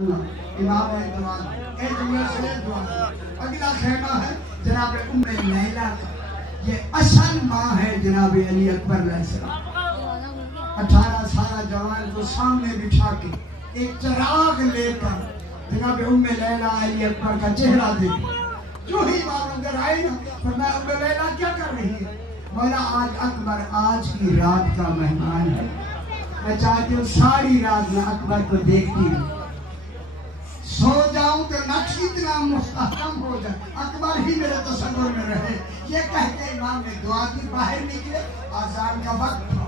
امام دعا ایک جملے سے دعا. اگلا خیمہ ہے جناب ام لیلہ کا. یہ اصل ماں ہے جناب علی اکبر علیہ السلام. 18 سالہ جوان کو سامنے بٹھا کے ایک چراغ لے کر جناب ام لیلہ علی اکبر کا چہرہ دیکھی. جو ہی بات اندر آئی نا فرمایا ام لیلہ کیا کر رہی ہے؟ مولا آج اکبر آج کی رات کا مہمان ہے. میں چاہتی ہوں ساری رات میں اکبر کو دیکھتی ہوں. سو جاؤں تو نقش اتنا مستحکم ہو جائے اکبر ہی میرے تصور میں رہے. یہ کہہ کے امام نے دعا کی باہر نکلے. آذان کا وقت تھا.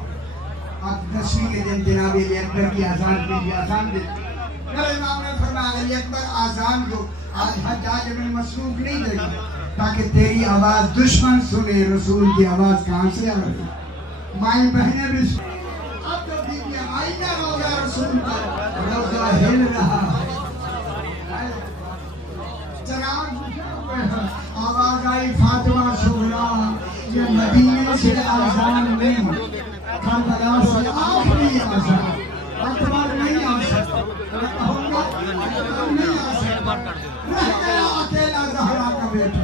آپ 10ویں کے دن جناب علی اکبر کی آذان کے لیے آذان دی. میرے امام نے فرمایا علی اکبر آذان کو آج حجاج بن مسروق نہیں دے گا تاکہ تیری آواز دشمن سنے. رسول کی آواز کہاں سے آ رہی؟ مائیں بہنیں بھی سنے. اب جو بیوی آئینہ روزہ رسول کا روزہ ہل رہا ہے. آواز آئی فاطمہ سغرا یہ مدینے سے آذان نہیں کربلا سے آخری آذان. اکبر نہیں آ سکتا نہیں آ سکتا. رہ گیا اکیلا زہرا کا بیٹا.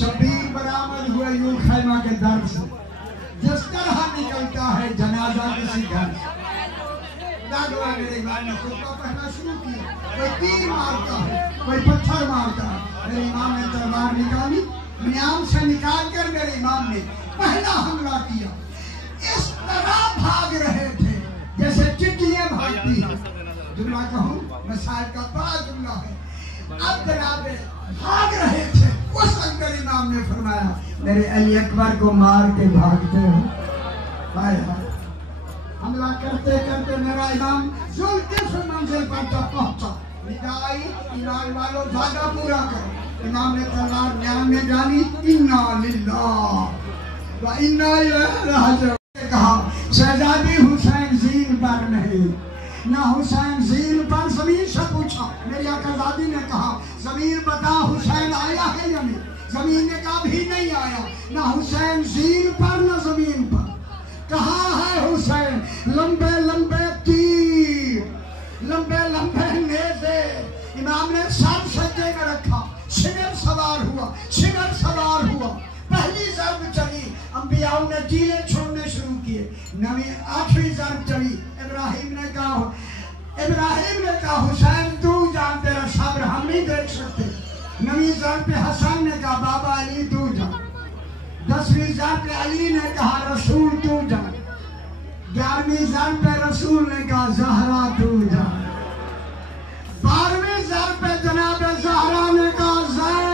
شبیر برآمد ہوئے یوں خیمہ کے در سے جس طرح نکلتا ہے جنازہ کسی گھر سے. میرے امام نے خطبہ پڑھنا شروع کیا. کوئی تیر مارتا ہے کوئی پتھر مارتا ہے. میرے امام نے تلوار نکالی. نیام سے نکال کر میرے امام نے پہلا حملہ کیا. اس طرح بھاگ رہے تھے جیسے ٹڈیاں بھاگتی ہیں. جملہ کہوں مسائل کا بڑا جملہ ہے. اب جناب بھاگ رہے تھے اس وقت میرے امام نے فرمایا میرے علی اکبر کو مار کے بھاگتے ہو. ہائے ہائے. حملہ کرتے کرتے میرا امام ذوالکفل منزل پر تک پہنچا. ندائی ایمان والو دھاگا پورا کرو. امام نے تلوار نیام میں ڈالی. انا للہ و انا الیہ راجعون. کہا شہزادی حسین زین پر نہیں نہ حسین زین پر. زمین سے پوچھا. میری آقازادی نے کہا زمین بتا حسین آیا ہے یا نہیں؟ زمین نے کہا بھی نہیں آیا. نہ حسین زین پر نہ زمین پر. کہاں ہے حسین؟ لمبے لمبے تیر لمبے لمبے نیزے. امام نے سر سجدے میں رکھا. شگر سوار ہوا شگر سوار ہوا. پہلی ضرب چلی. انبیاء نے تیرے چھوڑنے شروع کیے. 8ویں ضرب چلی. ابراہیم نے کہا حسین تو جان تیرا صبر ہم نہیں دیکھ سکتے. 9ویں ضرب پہ حسن نے کہا بابا علی تو جان. 10ویں ضرب پہ علی نے کہا رسول تو جان. 11ویں ضرب پہ رسول نے کہا زہرا تو جان. 12ویں ضرب پہ جناب زہرا نے کہا زینب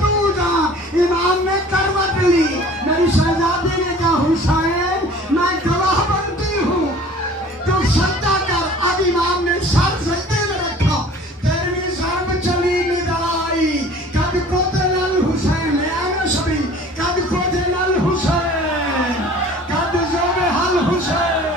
تو جان. امام نے کروٹ لی. میری شہزادی نے کہا حسین میں گواہ بنتی ہوں تو سجدہ کر. اب امام نے سر سجدے میں رکھا. 13ویں ضرب چلی. ندائی قد قتل الحسین اے شبی قد قتل الحسین قد ذبح الحسین.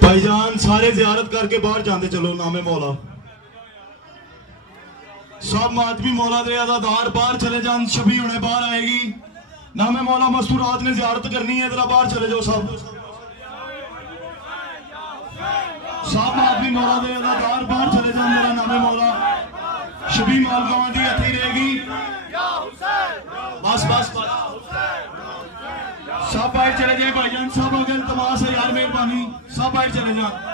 بھائی جان سارے زیارت کر کے باہر جاندے چلو نام مولا سب ماتمی مولا دے عزادار باہر چلے جان شبی انہیں باہر آئے گی نام مولا مستورات نے زیارت کرنی ہے ذرا باہر چلے جاؤ سب ماتمی مولا دے عزادار باہر چلے جان ذرا نام مولا شبی مال گواندی اتھی رہے گی بس سب باہر چلے جائے بھائی جان سب اگر تماس ہے یار مہربانی سب باہر چلے جان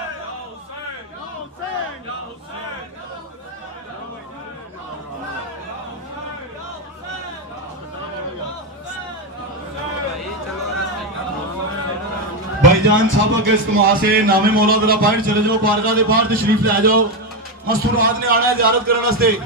بھائی جان سب اگر استماع سے نام مولا ذرا باہر چلے جاؤ بارگاہ دے باہر تشریف لے جاؤ مستورات نے آنا ہے زیارت کرنے واسطے